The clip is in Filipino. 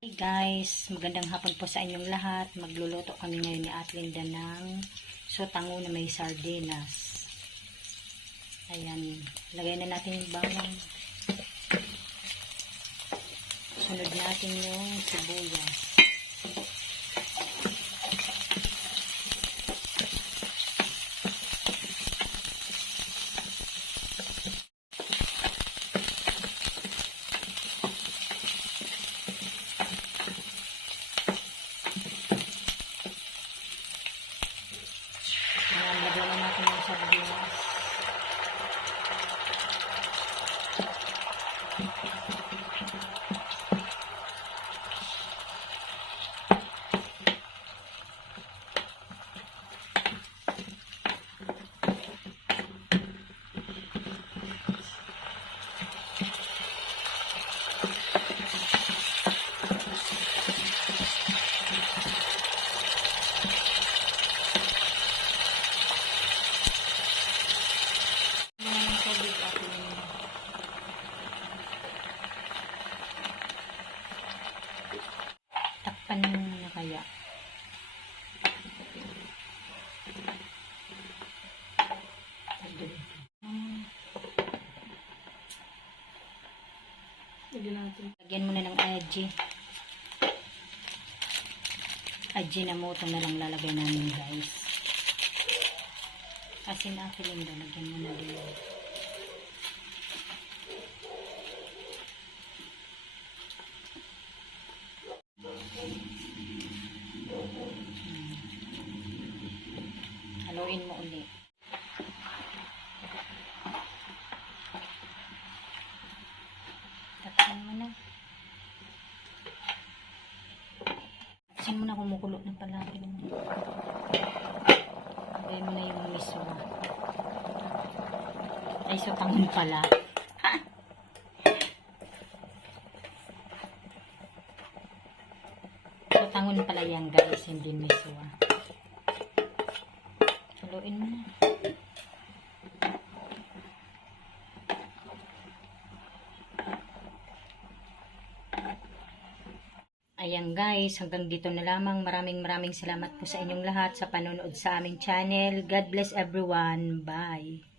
Hey guys, magandang hapon po sa inyong lahat. Magluluto kami ngayon ni Ate Linda ng sotango na may sardinas. Ayan, lagay na natin yung bawang. Sunod natin yung sibuyas. Ayan, lagyan na natin yung sardinas. Takpan mo na kaya. Lagyan mo na ng aji. Aji na mo, ito na lang lalagay namin guys. Kasi na Ate Linda, lagyan mo na din. Haluin mo ulit. Takpan mo na. Takpan mo na, kumukulo na pala. Lagay mo na yung miswa. Ay, sotangon pala. Sotangon pala yan guys, hindi miswa. Haluin mo na. Ayan guys, hanggang dito na lamang. Maraming salamat po sa inyong lahat sa panonood sa aming channel. God bless everyone. Bye!